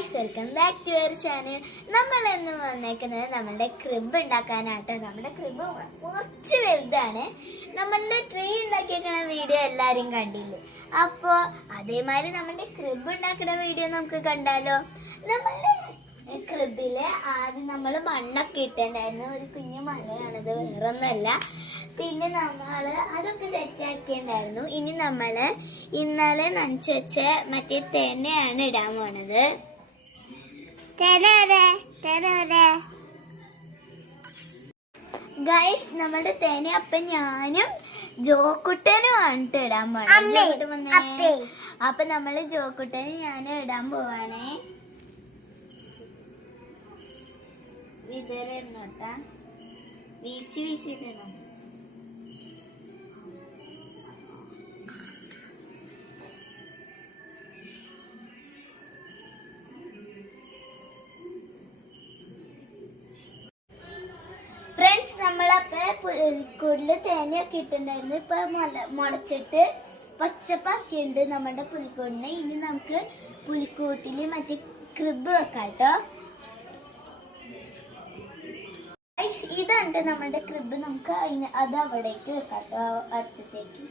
Guys, welcome back to our channel. നമ്മൾ ഇന്ന് വന്നേക്കുന്നത് നമ്മളുടെ ക്രിബ് ഉണ്ടാക്കാനാട്ടോ. നമ്മുടെ ക്രിബ് കുറച്ച് വലുതാണ്. നമ്മളുടെ ട്രീ ഉണ്ടാക്കിയേക്കുന്ന വീഡിയോ എല്ലാവരും കണ്ടില്ലേ? അപ്പോൾ അതേമാതിരി നമ്മളുടെ ക്രിബ് ഉണ്ടാക്കുന്ന വീഡിയോ നമുക്ക് കണ്ടാലോ. നമ്മളുടെ ക്രിബില് ആദ്യം നമ്മൾ മണ്ണൊക്കെ ഇട്ടുണ്ടായിരുന്നു. ഒരു കുഞ്ഞു മണ്ണയാണിത്, വേറൊന്നുമല്ല. പിന്നെ നമ്മൾ അതൊക്കെ സെറ്റാക്കിയിട്ടുണ്ടായിരുന്നു. ഇനി നമ്മൾ ഇന്നലെ നനച്ച് വെച്ച മറ്റേ തേനയാണ് ഇടാൻ പോണത്. ഗൈസ്, നമ്മുടെ തേന അപ്പം ഞാനും ജോക്കുട്ടനും ആണ് ഇടാൻ പോണേ. അപ്പൊ നമ്മള് ജോക്കുട്ടനും ഞാനും ഇടാൻ പോവാണേ. വിതരണോട്ടാ, വീശി വീശിയിടണം. ഫ്രണ്ട്സ്, നമ്മളപ്പോ പുൽക്കൂടില് തേങ്ങയൊക്കെ ഇട്ടുണ്ടായിരുന്നു. ഇപ്പൊ മുളച്ചിട്ട് പച്ചപ്പാക്കിയുണ്ട് നമ്മുടെ പുൽക്കൂടിന്. ഇനി നമുക്ക് പുൽക്കൂട്ടില് മറ്റേ ക്രിബ് വെക്കാട്ടോ. ഇതാണ് നമ്മുടെ ക്രിബ്. നമുക്ക് അത് അവിടേക്ക് വെക്കാട്ടോ, അറ്റത്തേക്ക്.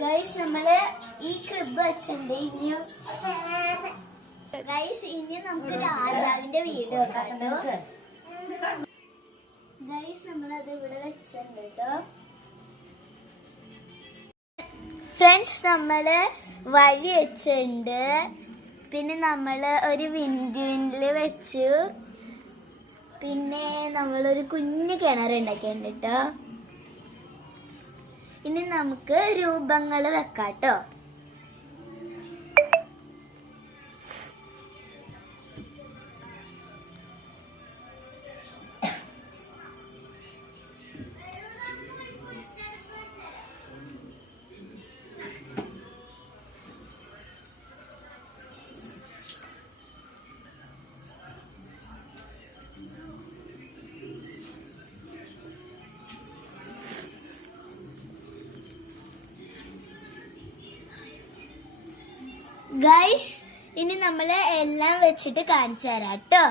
ഗൈസ്, നമ്മള് ഈ ക്രിബ് വെച്ചിട്ടുണ്ട്. ഇനിയും ഗൈസ്, ഇനി നമുക്ക് രാജാവിന്റെ വീട് വെക്കാട്ടോ. ഗൈസ്, നമ്മളത് ഇവിടെ വെച്ചിട്ടുണ്ട് കേട്ടോ. ഫ്രണ്ട്സ്, നമ്മള് വഴി വെച്ചിട്ടുണ്ട്. പിന്നെ നമ്മള് ഒരു വിൻഡില് വെച്ചു. പിന്നെ നമ്മളൊരു കുഞ്ഞു കിണർ ഉണ്ടാക്കിയിട്ടുണ്ട് കേട്ടോ. ഇനി നമുക്ക് രൂപങ്ങൾ വെക്കാട്ടോ. ഗൈസ്, ഇനി നമ്മൾ എല്ലാം വെച്ചിട്ട് കാണിച്ചു തരാം കേട്ടോ.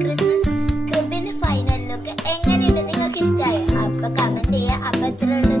ക്രിസ്മസ് ക്രിബിന്റെ ഫൈനൽ ലുക്ക് എങ്ങനെയുണ്ട്? നിങ്ങൾക്ക് ഇഷ്ടമായോ? അപ്പൊ കമന്റ് ചെയ്യാം. അപ്പൊ ഇത്രയുള്ള